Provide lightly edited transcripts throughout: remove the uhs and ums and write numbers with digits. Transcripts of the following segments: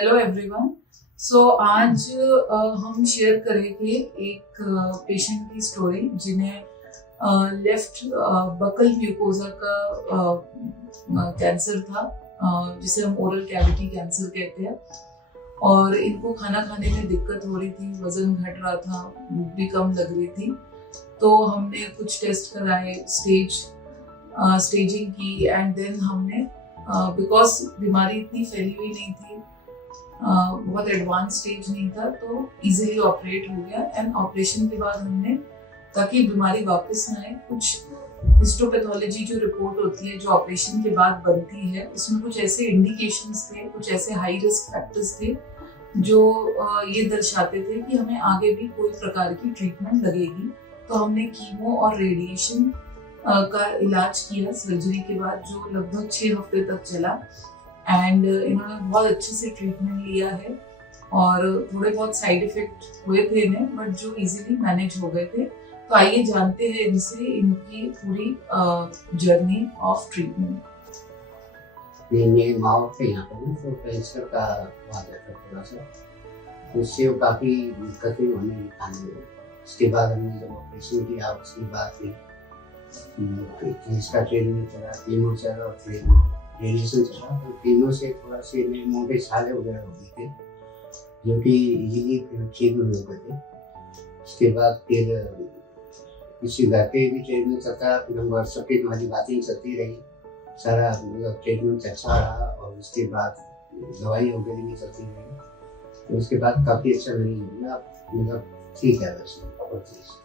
Hello everyone. आज हम share करेंगे एक पेशेंट की स्टोरी जिन्हें लेफ्ट बकल म्यूकोजा का कैंसर था, जिसे हम ओरल कैविटी कैंसर कहते हैं। और इनको खाना खाने में दिक्कत हो रही थी, वजन घट रहा था, भूख भी कम लग रही थी। तो हमने कुछ टेस्ट कराए, स्टेजिंग की एंड देन हमने बिकॉज बीमारी इतनी फैली हुई नहीं थी, बहुत एडवांस स्टेज नहीं था, तो इजीली ऑपरेट हो गया। एंड ऑपरेशन के बाद हमने, ताकि बीमारी वापस ना आए, कुछ हिस्टोपैथोलॉजी जो रिपोर्ट होती है जो ऑपरेशन के बाद बनती है, उसमें कुछ ऐसे इंडिकेशंस थे, कुछ ऐसे हाई रिस्क फैक्टर्स थे जो ये दर्शाते थे कि हमें आगे भी कोई प्रकार की ट्रीटमेंट लगेगी। तो हमने कीमो और रेडिएशन का इलाज किया सर्जरी के बाद, जो लगभग 6 हफ्ते तक चला। एंड इन्होंने बहुत अच्छे से ट्रीटमेंट लिया है और थोड़े बहुत साइड इफेक्ट हुए थे इन्हें, बट जो इजीली मैनेज हो गए थे। तो आइए जानते हैं इनसे इनकी पूरी जर्नी ऑफ ट्रीटमेंट। मेरे माँ के यहाँ पे ना तो कैंसर का वादा था थोड़ा सा, उससे वो काफ़ी दिक्कतें होने खाने में। उसके बाद हमने जब ऑपरेशन किया, उसके बाद फिर इसका ट्रीटमेंट चला, कीमो चला और फिर रेडिएशन चला। तो कीमो से थोड़ा से मेरे मुँह पे छाले वगैरह हो गए थे, जो कि इजीली ठीक भी हो गए थे। उसके बाद फिर किसी घर पे भी ट्रीटमेंट चलता, फिर हम व्हाट्सएप पे हमारी बातें चलती रही, सारा मतलब ट्रीटमेंट अच्छा रहा। और उसके बाद दवाई वगैरह भी चलती रही, तो उसके बाद काफ़ी अच्छा नहीं मतलब ठीक है वैसे।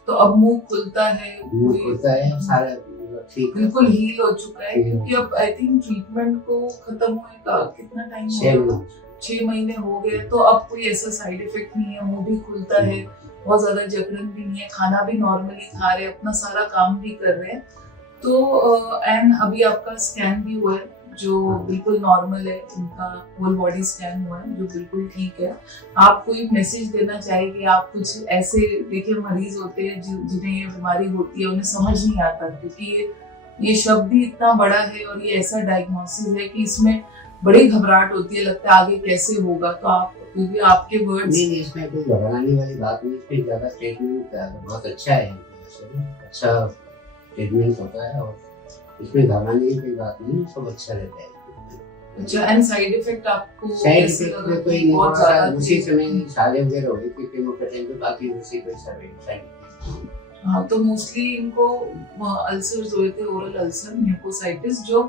तो अब मुंह खुलता है, सारा ठीक, बिल्कुल हील हो चुका है। क्योंकि अब आई थिंक ट्रीटमेंट को खत्म हुए का कितना टाइम हो गया, 6 महीने हो गए। तो अब कोई ऐसा साइड इफेक्ट नहीं है, मुंह भी खुलता है, बहुत ज्यादा जकड़न भी नहीं है, खाना भी नॉर्मली खा रहे हैं, अपना सारा काम भी कर रहे हैं। तो एंड अभी आपका स्कैन भी हुआ है जो बिल्कुल नॉर्मल है, इनका होल बॉडी स्कैन हुआ है जो बिल्कुल ठीक है। आप कोई मैसेज देना चाहेंगे? आप कुछ ऐसे देखिए मरीज होते हैं जिन्हें ये बीमारी होती है, उन्हें समझ नहीं आता, क्योंकि ये शब्द ही इतना बड़ा है और ये ऐसा डायग्नोसिस है कि इसमें बड़ी घबराहट होती है, लगता है आगे कैसे होगा। तो आप, क्योंकि आपके वर्ड्स नहीं, इसमें कोई घबराने वाली बात नहीं। इसमें ज़्यादा ट्रीटमेंट बहुत अच्छा है, अच्छा ट्रीटमेंट होता है और इसमें घबराने की कोई बात नहीं, सब अच्छा रहता है। अच्छा, एंड साइड इफेक्ट आपको साइड इफेक्ट में कोई बहुत ज्यादा उसी समय छाले वगैरह हो गई थी कीमो के टाइम पे, बाकी उसी कोई साइड इफेक्ट। हाँ, तो मोस्टली इनको अल्सर्स हुए थे, ओरल अल्सर, म्यूकोसाइटिस, जो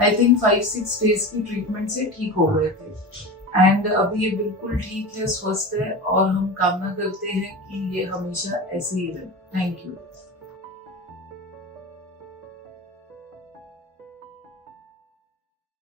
आई थिंक 5-6 डेज की ट्रीटमेंट से ठीक हो गए थे। एंड अभी ये बिल्कुल ठीक है, स्वस्थ है, और हम कामना करते हैं कि ये हमेशा ऐसे ही रहे। Thank you.